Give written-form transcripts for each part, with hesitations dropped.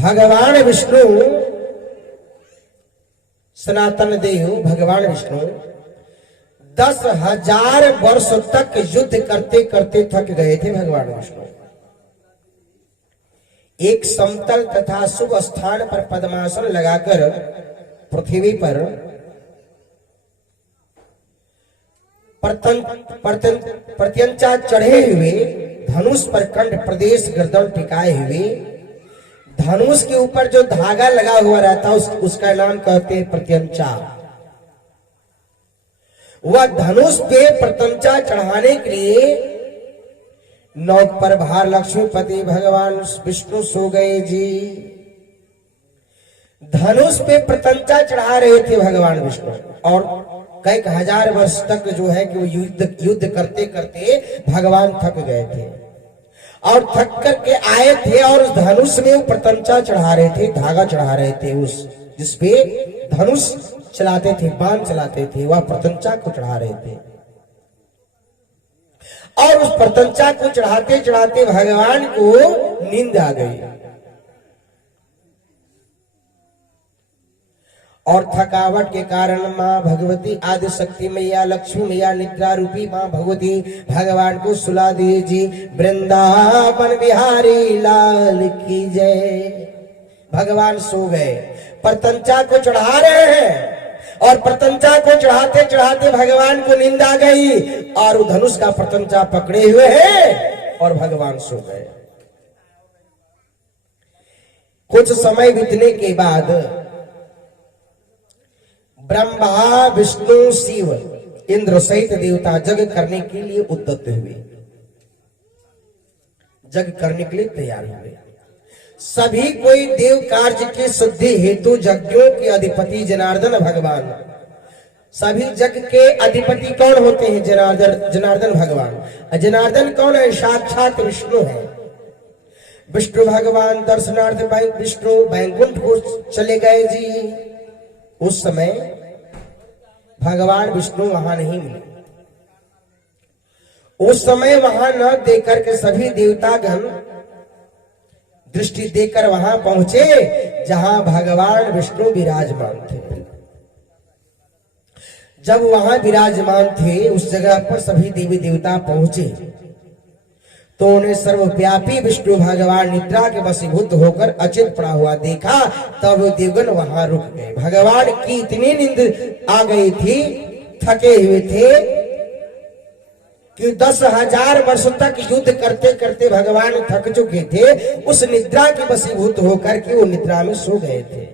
भगवान विष्णु, सनातन देव भगवान विष्णु 10,000 वर्ष तक युद्ध करते करते थक गए थे। भगवान विष्णु एक समतल तथा शुभ स्थान पर पद्मासन लगाकर पृथ्वी पर प्रत्यंचा चढ़े हुए, धनुष पर कंठ प्रदेश गर्दन टिकाए हुए, धनुष के ऊपर जो धागा लगा हुआ रहता उसका नाम कहते हैं प्रत्यंचा। वह धनुष पे प्रत्यंचा चढ़ाने के लिए नौक पर भार लक्ष्मीपति भगवान विष्णु सो गए जी। धनुष पे प्रत्यंचा चढ़ा रहे थे भगवान विष्णु, और कई हजार वर्ष तक जो है कि वो युद्ध करते करते भगवान थक गए थे, और थक करके आए थे और उस धनुष में वो प्रत्यंचा चढ़ा रहे थे, धागा चढ़ा रहे थे, उस जिसपे धनुष चलाते थे, बाण चलाते थे, वह प्रत्यंचा को चढ़ा रहे थे। और उस प्रत्यंचा को चढ़ाते चढ़ाते भगवान को नींद आ गई, और थकावट के कारण मां भगवती आदि शक्ति मैया लक्ष्मी मैया निद्रा रूपी मां भगवती भगवान को सुला दीजिए। वृंदावन बिहारी लाल की जय। भगवान सो गए, प्रत्यंचा को चढ़ा रहे हैं, और प्रत्यंचा को चढ़ाते चढ़ाते भगवान को नींद आ गई, और वो धनुष का प्रत्यंचा पकड़े हुए हैं और भगवान सो गए। कुछ समय बीतने के बाद ब्रह्मा विष्णु शिव इंद्र सहित देवता जग करने के लिए उद्यत हुए, जग करने के लिए तैयार हुए। सभी कोई देव कार्य के सिद्धि हेतु यज्ञों के अधिपति जनार्दन भगवान, सभी जग के अधिपति कौन होते हैं? जनार्दन भगवान। जनार्दन कौन है? साक्षात विष्णु है। विष्णु भगवान दर्शनार्थ विष्णु वैकुंठ को चले गए जी। उस समय भगवान विष्णु वहां नहीं मिले। उस समय वहां न देकर के सभी देवतागण दृष्टि देकर वहां पहुंचे जहां भगवान विष्णु विराजमान थे। जब वहां विराजमान थे उस जगह पर सभी देवी देवता पहुंचे तो उन्हें सर्वव्यापी विष्णु भगवान निद्रा के वशीभूत होकर अचेत पड़ा हुआ देखा। तब देवगण वहां रुक गए। भगवान की इतनी नींद आ गई थी, थके हुए थे कि 10,000 वर्ष तक युद्ध करते करते भगवान थक चुके थे। उस निद्रा के वशीभूत होकर के वो निद्रा में सो गए थे।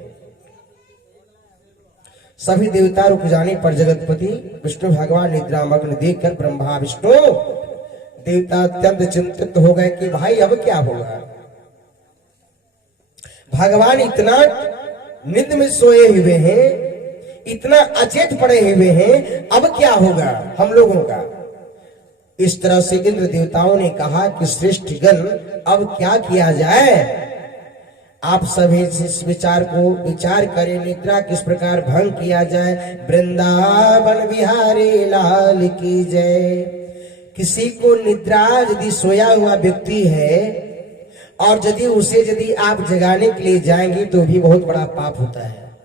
सभी देवता रुक जाने पर जगतपति विष्णु भगवान निद्रामग्न देखकर ब्रह्मा विष्णु देवता अत्यंत चिंतित हो गए कि भाई अब क्या होगा। भगवान इतना नींद में सोए हुए हैं, इतना अचेत पड़े हुए हैं, अब क्या होगा हम लोगों का। इस तरह से इंद्र देवताओं ने कहा कि श्रेष्ठ गण अब क्या किया जाए, आप सभी इस विचार को विचार करें, निद्रा किस प्रकार भंग किया जाए। वृंदावन बिहारी लाल की जय। किसी को निद्रा यदि सोया हुआ व्यक्ति है और यदि आप जगाने के लिए जाएंगे तो भी बहुत बड़ा पाप होता है।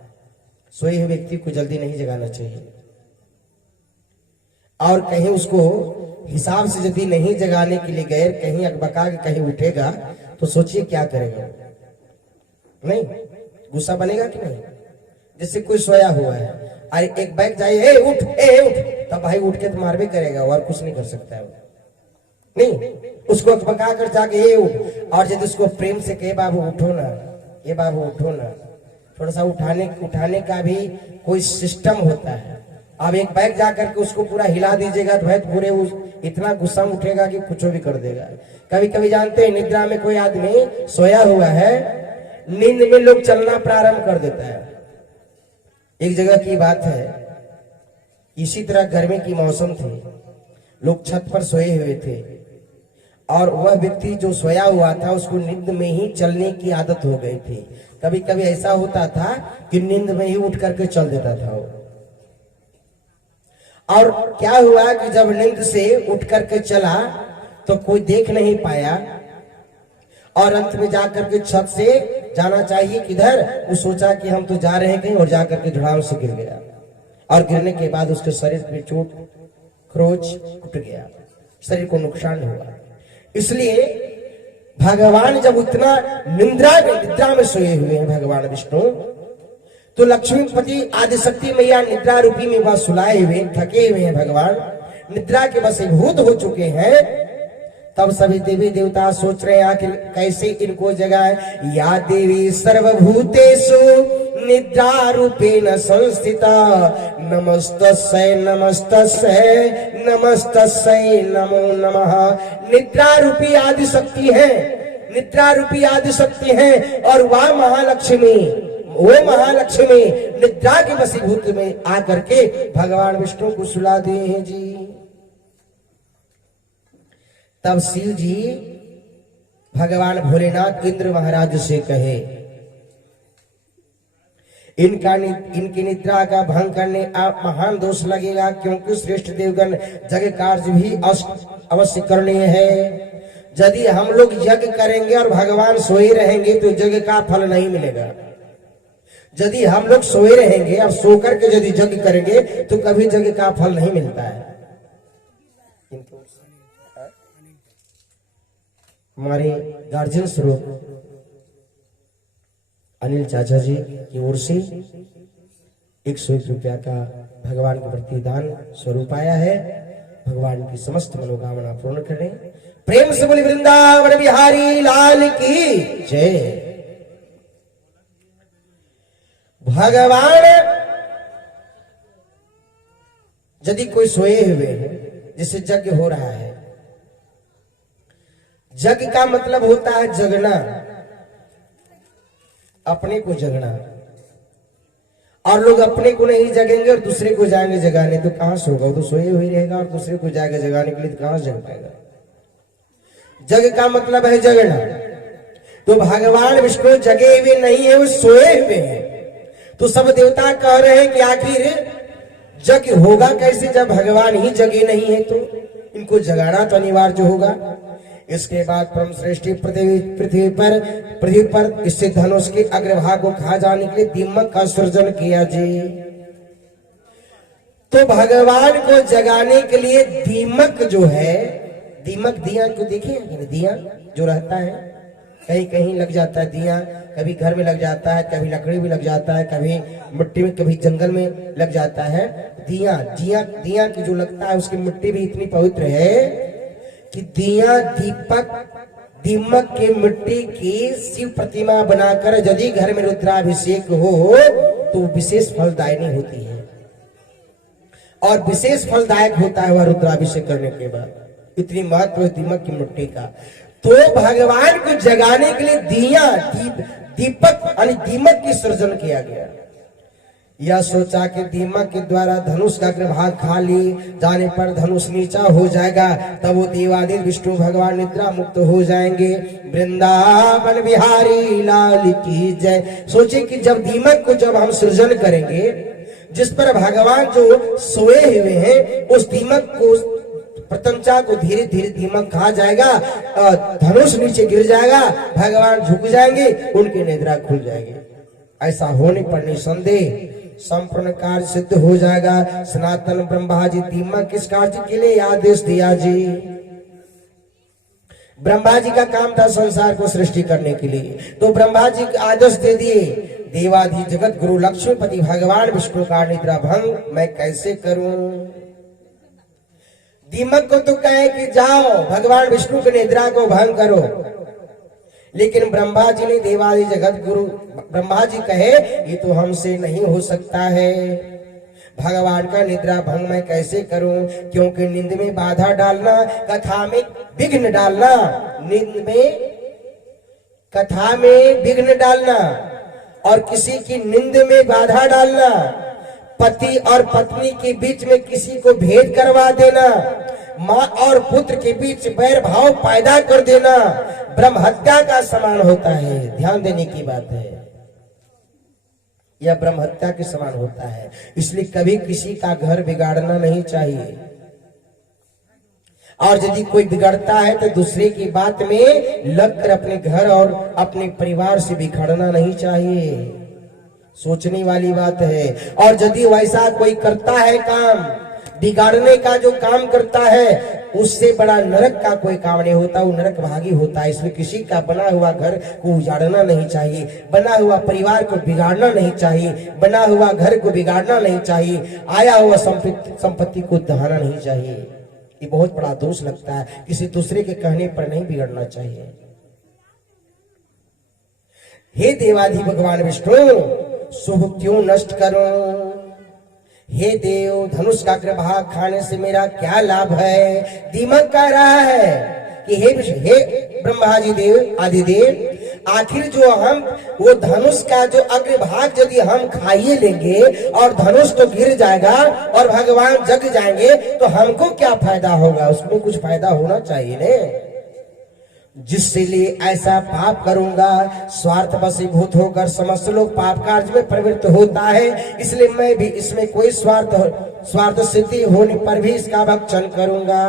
सोए हुए व्यक्ति को जल्दी नहीं जगाना चाहिए, और कहीं उसको हिसाब से यदि नहीं जगाने के लिए गए, कहीं अकबका के कहीं उठेगा तो सोचिए क्या करेगा। नहीं गुस्सा बनेगा कि नहीं। जैसे कोई सोया हुआ है और एक बैग जाए उठ तब भाई उठ के तो मार भी करेगा और कुछ नहीं कर सकता है। नहीं उसको पका कर जाके उठ, और यदि उसको प्रेम से कहे बाबू उठो ना, ये बाबू उठो ना, थोड़ा सा उठाने का भी कोई सिस्टम होता है। अब एक बैग जाकर के उसको पूरा हिला दीजिएगा तो भाई पूरे इतना गुस्सा उठेगा कि कुछ भी कर देगा। कभी कभी जानते हैं निद्रा में कोई आदमी सोया हुआ है, नींद में लोग चलना प्रारंभ कर देता है। एक जगह की बात है, इसी तरह गर्मी की मौसम थी, लोग छत पर सोए हुए थे और वह व्यक्ति जो सोया हुआ था उसको नींद में ही चलने की आदत हो गई थी। कभी कभी ऐसा होता था कि नींद में ही उठ करके चल देता था वो। और क्या हुआ कि जब नींद से उठ करके चला तो कोई देख नहीं पाया, और अंत में जाकर के छत से जाना चाहिए किधर, वो सोचा कि हम तो जा रहे हैं कहीं, और जाकर के धड़ाम से गिर गया, और गिरने के बाद उसके शरीर में चोट खरोच उठ गया, शरीर को नुकसान हुआ। इसलिए भगवान जब उतना निद्रा में सोए हुए हैं भगवान विष्णु, तो लक्ष्मीपति आदिशक्ति मैया निद्रा रूपी में वह सुलाए हुए थके हुए हैं, भगवान निद्रा के वशीभूत हो चुके हैं। तब सभी देवी देवता सोच रहे हैं आखिर कैसे इनको जगाए। या देवी सर्वभूतेषु निद्रा रूपेण संस्थिता, नमस्तस्यै नमस्तस्यै नमस्तस्यै नमो नमः। निद्रा रूपी आदिशक्ति है, निद्रा रूपी आदिशक्ति है, और वह महालक्ष्मी, वो महालक्ष्मी निद्रा के वशीभूत में आकर के भगवान विष्णु को सुला दिए हैं जी। तब शिव जी भगवान भोलेनाथ इंद्र महाराज से कहे, इनकी निद्रा का भंग करने आप महान दोष लगेगा, क्योंकि श्रेष्ठ देवगण जग कार्य भी अवश्य करने हैं। यदि हम लोग यज्ञ करेंगे और भगवान सोए रहेंगे तो यज्ञ का फल नहीं मिलेगा। यदि हम लोग सोए रहेंगे और सो करके यदि यज्ञ करेंगे तो कभी यज्ञ का फल नहीं मिलता है। हमारे गार्जियन स्वरूप अनिल चाचा जी की ओर से 101 रुपया का भगवान के प्रति दान स्वरूप आया है। भगवान की समस्त मनोकामना पूर्ण करें। प्रेम से बोले वृंदावन बिहारी लाल की जय। भगवान यदि कोई सोए हुए हैं, जिसे यज्ञ हो रहा है, यज्ञ का मतलब होता है जगना, अपने को जगना, और लोग अपने को नहीं जगेंगे और दूसरे को जाएंगे जगाने, तो कहां सोगा, वो तो सोए हुए रहेगा, और दूसरे को जाएगा जगाने के लिए तो कहां जग पाएगा। जग का मतलब है जगना। तो भगवान विष्णु जगे हुए नहीं है, वो सोए हुए हैं। तो सब देवता कह रहे हैं कि आखिर यज्ञ होगा कैसे जब भगवान ही जगे नहीं है, तो इनको जगाना तो अनिवार्य होगा। इसके बाद परम श्रेष्ठ पृथ्वी पर इससे धनुष के अग्रभाग को खा जाने के लिए दीमक का सृजन किया जी। तो भगवान को जगाने के लिए दीमक जो है, दीमक दिया को देखिए, दिया जो रहता है कहीं कहीं लग जाता है, दिया कभी घर में लग जाता है, कभी लकड़ी में लग जाता है, कभी मिट्टी में, कभी जंगल में लग जाता है। दिया की जो लगता है उसकी मिट्टी भी इतनी पवित्र है कि दिया दीमक के मिट्टी की शिव प्रतिमा बनाकर यदि घर में रुद्राभिषेक हो तो विशेष फलदायिनी होती है, और विशेष फलदायक होता है वह रुद्राभिषेक करने के बाद। इतनी महत्व है दीमक की मिट्टी का। तो भगवान को जगाने के लिए दीपक यानी दीमक की सृजन किया गया। यह सोचा कि दीमक के द्वारा धनुष का अग्रभाग खाली जाने पर धनुष नीचा हो जाएगा, तब वो देवादिदेव विष्णु भगवान निद्रा मुक्त हो जाएंगे। वृंदावन बिहारी लाल की जय। सोचे कि जब दीमक को जब हम सृजन करेंगे, जिस पर भगवान जो सोए हुए हैं, उस दीमक को प्रतंचा को धीरे धीरे दीमक खा जाएगा, धनुष नीचे गिर जाएगा, भगवान झुक जाएंगे, उनकी निद्रा खुल जाएगी। ऐसा होने पर निसंदेह संपूर्ण कार्य सिद्ध हो जाएगा। सनातन ब्रह्मा जी दीमक किस कार्य के लिए आदेश दिया जी? ब्रह्मा जी का काम था संसार को सृष्टि करने के लिए, तो ब्रह्मा जी आदेश दे दिए, देवाधि जगत गुरु लक्ष्मीपति भगवान विष्णु का निद्रा भंग मैं कैसे करूं? दीमक को तो कहे कि जाओ भगवान विष्णु की निद्रा को भंग करो, लेकिन ब्रह्मा जी ने देवादि जगत गुरु ब्रह्मा जी कहे ये तो हमसे नहीं हो सकता है, भगवान का निद्रा भंग मैं कैसे करूं? क्योंकि नींद में बाधा डालना, कथा में विघ्न डालना, नींद में कथा में विघ्न डालना और किसी की नींद में बाधा डालना, पति और पत्नी के बीच में किसी को भेद करवा देना, माँ और पुत्र के बीच बैर भाव पैदा कर देना ब्रह्म हत्या का समान होता है। ध्यान देने की बात है, यह ब्रह्म हत्या के समान होता है। इसलिए कभी किसी का घर बिगाड़ना नहीं चाहिए। और यदि कोई बिगड़ता है तो दूसरे की बात में लगकर अपने घर और अपने परिवार से बिखरना नहीं चाहिए। सोचने वाली बात है। और यदि वैसा कोई करता है काम, बिगाड़ने का जो काम करता है, उससे बड़ा नरक का कोई काम नहीं होता, वो नरक भागी होता है। इसलिए किसी का बना हुआ घर को उजाड़ना नहीं चाहिए, बना हुआ परिवार को बिगाड़ना नहीं चाहिए, बना हुआ घर को बिगाड़ना नहीं चाहिए, आया हुआ संपत्ति को दहाना नहीं चाहिए। ये बहुत बड़ा दोष लगता है। किसी दूसरे के कहने पर नहीं बिगड़ना चाहिए। हे देवाधि भगवान विष्णु, शुभ क्यों नष्ट करो? हे देव, धनुष का अग्रभाग खाने से मेरा क्या लाभ है? दीमक कह रहा है कि हे ब्रह्मा जी देव, आदिदेव, आखिर जो हम वो धनुष का जो अग्रभाग यदि हम खाइए लेंगे और धनुष तो गिर जाएगा और भगवान जग जाएंगे तो हमको क्या फायदा होगा? उसमें कुछ फायदा होना चाहिए ने। जिससे लिए ऐसा पाप करूंगा, स्वार्थ वशीभूत होकर समस्त लोग पाप कार्य में प्रवृत्त होता है, इसलिए मैं भी इसमें कोई स्वार्थ सिद्धि होने पर भी इसका भक्षण करूंगा।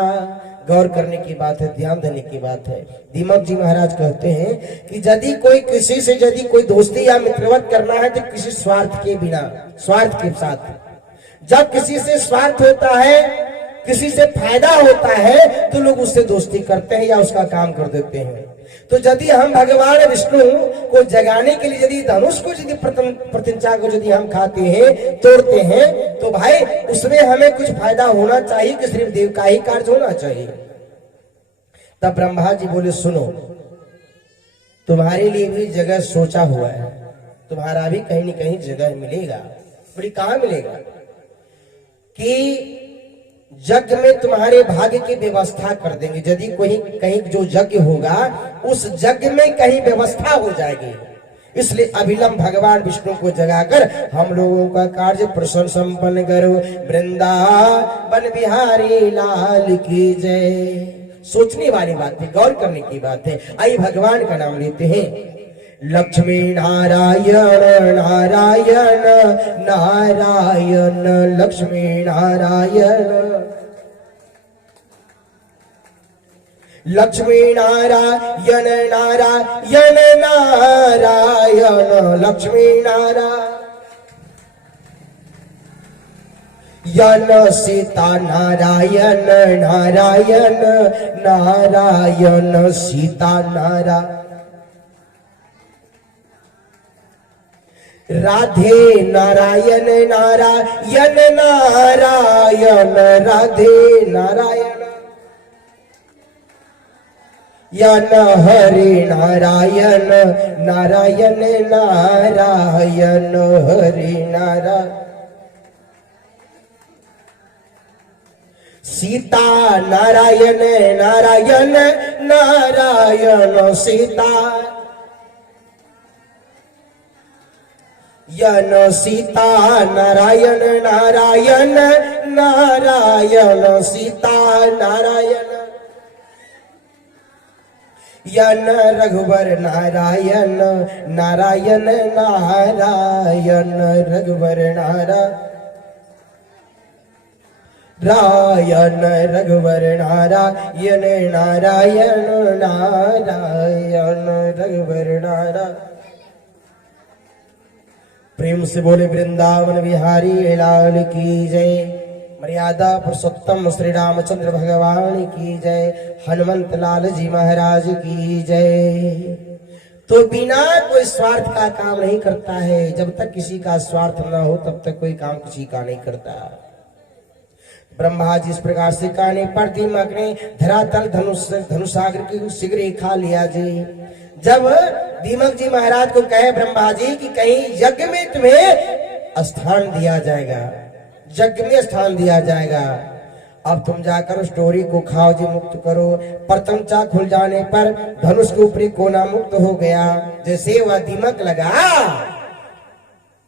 गौर करने की बात है, ध्यान देने की बात है। दीमक जी महाराज कहते हैं कि यदि कोई किसी से यदि कोई दोस्ती या मित्रवत करना है तो किसी स्वार्थ के बिना, स्वार्थ के साथ। जब किसी से स्वार्थ होता है, किसी से फायदा होता है, तो लोग उससे दोस्ती करते हैं या उसका काम कर देते हैं। तो यदि हम भगवान विष्णु को जगाने के लिए यदि धनुष को यदि प्रतिज्ञा को यदि हम खाते हैं, तोड़ते हैं, तो भाई उसमें हमें कुछ फायदा होना चाहिए कि सिर्फ देव का ही कार्य होना चाहिए। तब ब्रह्मा जी बोले, सुनो, तुम्हारे लिए भी जगह सोचा हुआ है, तुम्हारा भी कहीं न कहीं जगह मिलेगा। बड़ी कहां मिलेगा? कि यज्ञ में तुम्हारे भाग्य की व्यवस्था कर देंगे। यदि कोई कहीं जो यज्ञ होगा उस यज्ञ में कहीं व्यवस्था हो जाएगी। इसलिए अभिलंब भगवान विष्णु को जगाकर हम लोगों का कार्य प्रसन्न संपन्न करो। वृंदावन बिहारी लाल की जय। सोचने वाली बात है, गौर करने की बात है। आइए भगवान का नाम लेते हैं। लक्ष्मी नारायण नारायण नारायण, लक्ष्मी नारायण, लक्ष्मी नारायण नारायण नारायण, लक्ष्मी नारायण, सीता नारायण नारायण नारायण, सीता नारायण, राधे नारायण नारायण नारायण, राधे नारायण, यन हरे नारायण नारायण नारायण, हरे नारायण, सीता नारायण नारायण नारायण, सीता, यन सीता नारायण नारायण नारायण, सीता नारायण, यन रघुवर नारायण नारायण नारायण, रघुवर नारायण, रघुवर नारायण नारायण नारायण, रघुवर नारायण। प्रेम से बोले वृंदावन बिहारी लाल की जय। मर्यादा पुरुषोत्तम श्री रामचंद्र भगवान की जय। हनुमंत लाल जी महाराज की जय। तो बिना कोई स्वार्थ का काम नहीं करता है। जब तक किसी का स्वार्थ न हो तब तक कोई काम किसी का नहीं करता। ब्रह्मा जी इस प्रकार से कहने पर दीमक ने धरातल धनुषाग्र की शीघ्र ही खा लिया जी। जब दीमक जी महाराज को कहे ब्रह्मा जी कि कहीं यज्ञ में तुम्हें स्थान दिया जाएगा, यज्ञ में स्थान दिया जाएगा, अब तुम जाकर स्टोरी को खाओ जी, मुक्त करो। प्रतंचा खुल जाने पर धनुष के ऊपरी कोना मुक्त हो गया। जैसे वह दीमक लगा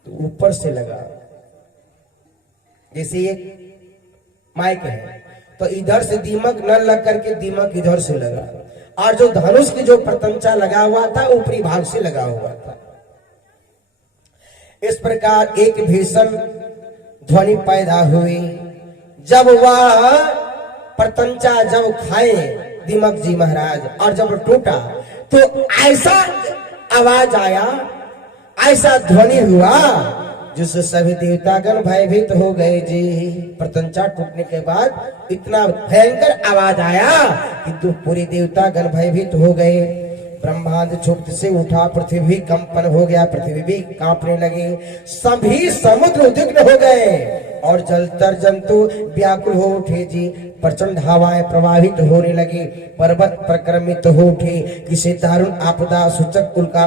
तो ऊपर से लगा, जैसे एक माइक है तो इधर से दीमक न लग करके दीमक इधर से लगा, और जो धनुष की जो प्रतंचा लगा हुआ था ऊपरी भाग से लगा हुआ था। इस प्रकार एक भीषण ध्वनि पैदा हुई। जब वह प्रतंचा जब खाए दीमक जी महाराज और जब टूटा तो ऐसा आवाज आया, ऐसा ध्वनि हुआ जिससे सभी देवतागण भयभीत हो गए जी। प्रतंचा टूटने के बाद इतना भयंकर आवाज आया कि तो पूरे देवतागण भयभीत हो गए। ब्रह्मांड चुप से उठा, पृथ्वी कंपन हो गया, पृथ्वी भी कांपने लगी, सभी समुद्र उद्विग्न हो गए और जलचर जंतु व्याकुल हो उठे जी। प्रचंड हवाएं प्रवाहित होने लगी, पर्वत प्रक्रमित हो उठे, किसी दारुण आपदा सूचक उल्का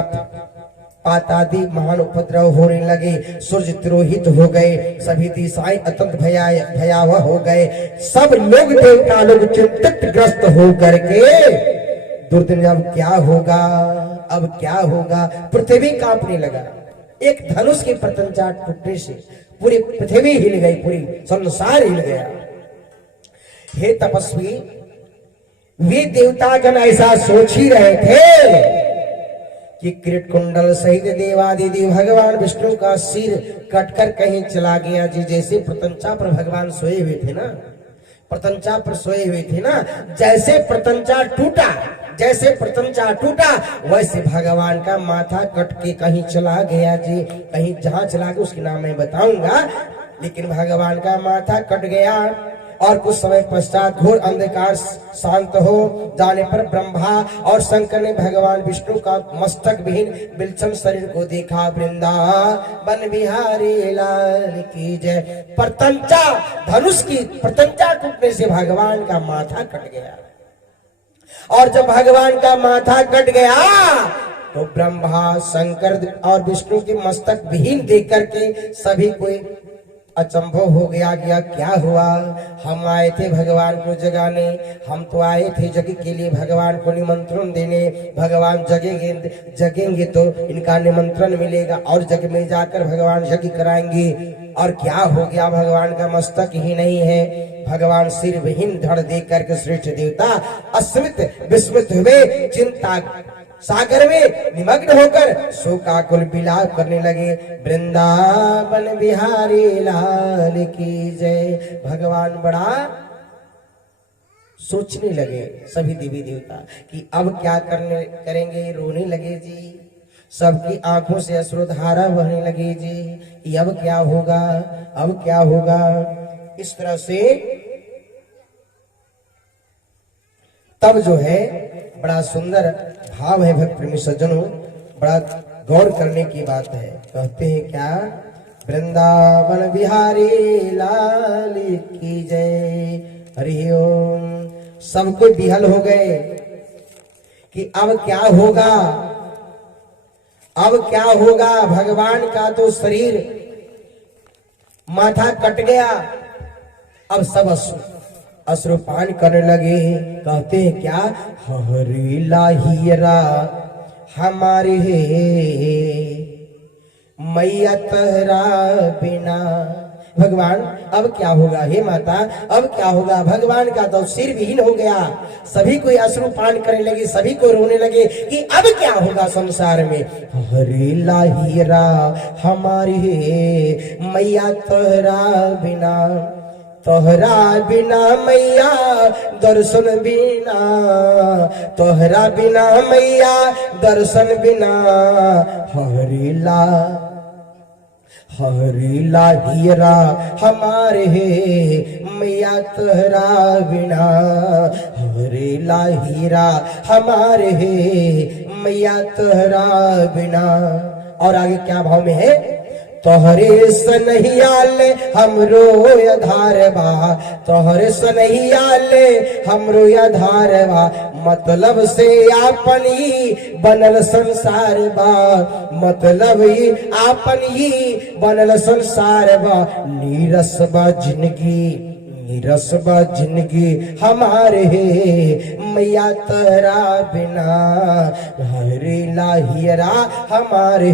पातादि महान उपद्रव होने लगे, सूर्य तिरोहित हो गए, सभी दिशाएं अत्यंत भयावह हो गए। सब लोग देवता लोग चिंतित ग्रस्त हो करके दुर्दिन अब क्या होगा, अब क्या होगा। पृथ्वी कांपने लगा, एक धनुष की प्रतंचा टूटने से पूरी पृथ्वी हिल गई, पूरी संसार हिल गया। हे तपस्वी, वे देवतागण ऐसा सोच ही रहे थे कि किरीट कुंडल सहित देवादिदेव भगवान विष्णु का सिर कटकर कहीं चला गया जी। जैसे प्रतंचा पर भगवान सोए हुए थे ना, प्रतंचा पर सोए हुए थे ना, जैसे प्रतंचा टूटा, जैसे प्रतंचा टूटा वैसे भगवान का माथा कट के कहीं चला गया जी। कहीं जहां चला गया उसके नाम मैं बताऊंगा, लेकिन भगवान का माथा कट गया। और कुछ समय पश्चात घोर अंधकार शांत हो जाने पर ब्रह्मा और शंकर ने भगवान विष्णु का मस्तक विहीन बिलक्षण शरीर को देखा। वृंदावन बिहारी लाल की जय। प्रतंचा धनुष की प्रतंचा टूटने से भगवान का माथा कट गया, और जब भगवान का माथा कट गया तो ब्रह्मा शंकर और विष्णु के मस्तक विहीन देख करके सभी को अचंभव हो गया। क्या हुआ, हम आए थे भगवान को जगाने, हम तो आए थे यज्ञ के लिए भगवान को निमंत्रण देने। भगवान जगेंगे तो इनका निमंत्रण मिलेगा और यज्ञ में जाकर भगवान यज्ञ कराएंगे। और क्या हो गया, भगवान का मस्तक ही नहीं है। भगवान सिर विहीन धड़ देख करके श्रेष्ठ देवता अस्मित विस्मित हुए, चिंता सागर में निमग्न होकर शोकाकुल विलाप करने लगे। वृंदावन बिहारी लाल की जय। भगवान बड़ा सोचने लगे सभी देवी देवता कि अब क्या करेंगे। रोने लगे जी, सबकी आंखों से अश्रुधारा बहने लगी जी कि अब क्या होगा, अब क्या होगा। इस तरह से तब जो है बड़ा सुंदर भाव है भक्त प्रेमी सज्जनों, बड़ा गौर करने की बात है। कहते हैं क्या, वृंदावन बिहारी लाल की जय। हरि ओम। सब कोई बिहल हो गए कि अब क्या होगा, अब क्या होगा। भगवान का तो शरीर माथा कट गया, अब सब अश्रुपान करने लगे। कहते हैं क्या, हरि लाहिरा हमारे मैया तहरा बिना। भगवान अब क्या होगा, हे माता अब क्या होगा। भगवान का तो सिर विहीन हो गया, सभी कोई अश्रुपान करने लगे, सभी को रोने लगे कि अब क्या होगा संसार में। हरि लाहिरा हमारी मैया तहरा बिना, तोहरा बिना मैया दर्शन बिना, तोहरा बिना मैया दर्शन बिना। हरि लाहिरा हमारे मैया तोहरा बिना, हरि लाहिरा हमारे मैया तोहरा बिना। और आगे क्या भाव में है, तोहरे सनहियाले हमरो आधार बा, तोहरे सनहियाले हमरो आधार बा। मतलब से आपन ही बनल संसार बा, मतलब ही आपन ही बनल संसार बा। नीरस बा जिंदगी, नीरस बा जिंदगी हमारे मैया तोहरा बिना, हरि लाहिरा हमारे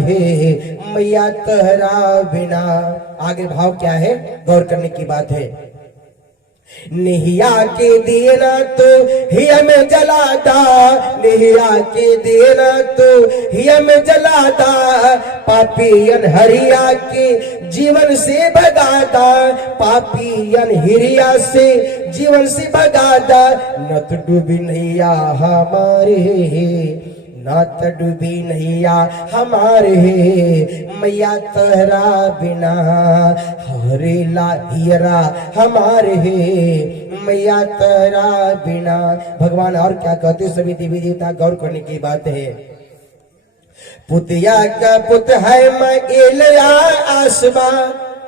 मैया तोहरा बिना। आगे भाव क्या है, गौर करने की बात है। निहिया के देना तो हिया में जलाता, निहिया के देना तो हिया में जलाता। पापियन हरिया के जीवन से भगाता, पापियन हिरिया से जीवन से भगादा, न तो डूबी नैया हमारे, ना तो डूबी नैया हमारे, मैया तहरा बिना हरेला हियरा हमारे, मैया तहरा बिना। भगवान और क्या कहते, सभी देवी देवता गौर करने की बात है। पुतिया का पुत है मैं एलया आसमा,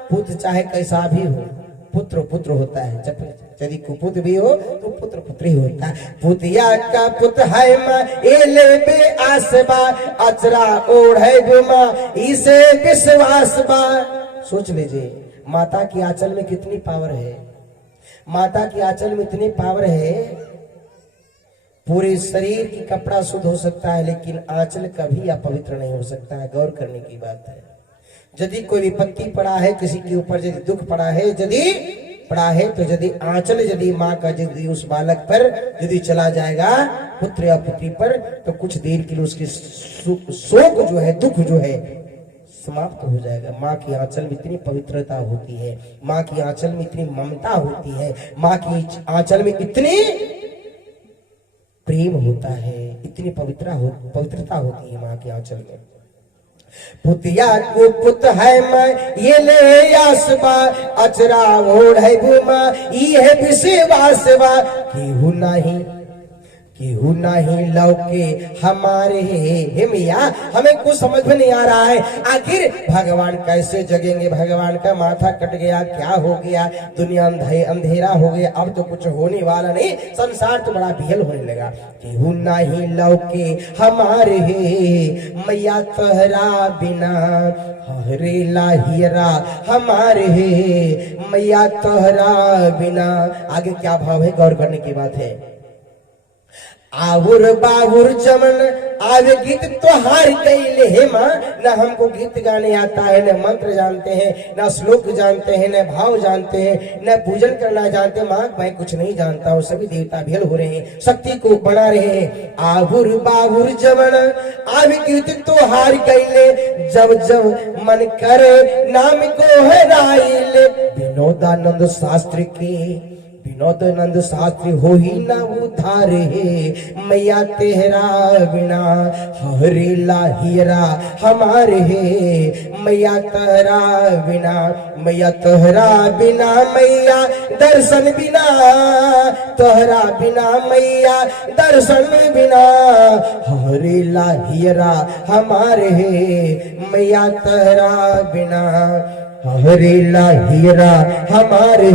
पुत्र चाहे कैसा भी हो, पुत्र पुत्र होता है, यदि कुपुत्र भी हो तो पुत्र पुत्र ही होता है। पुतिया का पुत है मैं एले बे आसबा, अचरा ओढ़े गुमा इसे विश्वास बा। सोच लीजिए माता की आंचल में कितनी पावर है, माता की आंचल में इतनी पावर है, पूरे शरीर की कपड़ा शुद्ध हो सकता है लेकिन आंचल कभी अपवित्र नहीं हो सकता है। गौर करने की बात है। यदि कोई विपत्ति पड़ा है किसी के ऊपर, यदि दुख पड़ा है, यदि पड़ा है, तो यदि आंचल यदि माँ का यदि उस बालक पर यदि चला जाएगा, पुत्र या पुत्री पर, तो कुछ देर के लिए उसकी शोक जो है, दुख जो है समाप्त हो जाएगा। माँ की आंचल में इतनी पवित्रता होती है, माँ की आंचल में इतनी ममता होती है, माँ की आंचल में इतनी प्रेम होता है, इतनी पवित्रता होती है माँ के आंचल में। पुतिया को पुत है मैं ये ले आसबा, अचरा ओढ़ है गुमा ये विश्वास बा, केहू नहीं लौके हमारे। हे मिया हमें कुछ समझ में नहीं आ रहा है, आखिर भगवान कैसे जगेंगे, भगवान का माथा कट गया, क्या हो गया, दुनिया अंधेरा हो गया, अब तो कुछ होने वाला नहीं, संसार तो बड़ा बिहल होने लगा। केहू नहीं लौके हमारे, मैया तहरा बिना हरेला हियरा हमारे, मैया तहरा बिना। आगे क्या भाव है, गौर करने की बात है। आउर बाउर जमन आवे गीत तो हार गईले हे माँ, न हमको गीत गाने आता है, न मंत्र जानते हैं, न श्लोक जानते हैं, न भाव जानते हैं, न पूजन करना जानते हैं। माँ मैं कुछ नहीं जानता हूँ, सभी देवता भेल हो रहे हैं, शक्ति को बढ़ा रहे हैं। आउर बाउर जमन आवे गीत तो हार गईले, जब जब मन करे नाम को हराइले। विनोदानंद शास्त्री के विनोदानंद शास्त्री हो ही न उधारे, मैया तेरा बिना हरेला हियरा हमारे, मैया तेरा बिना, मैया तेरा बिना, मैया दर्शन बिना, तेरा बिना मैया दर्शन बिना, हरेला हियरा हमारे, मैया तेरा बिना हरेला हियरा हमारे,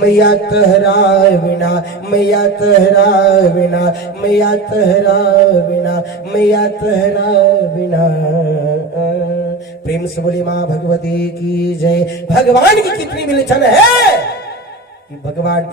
मैया तहरा बिना, मैया तहरा बिना, मैया तहरा बिना, मैया तहरा बिना। प्रेम से बोली माँ भगवती की जय। भगवान की कितनी विलक्षण है कि भगवान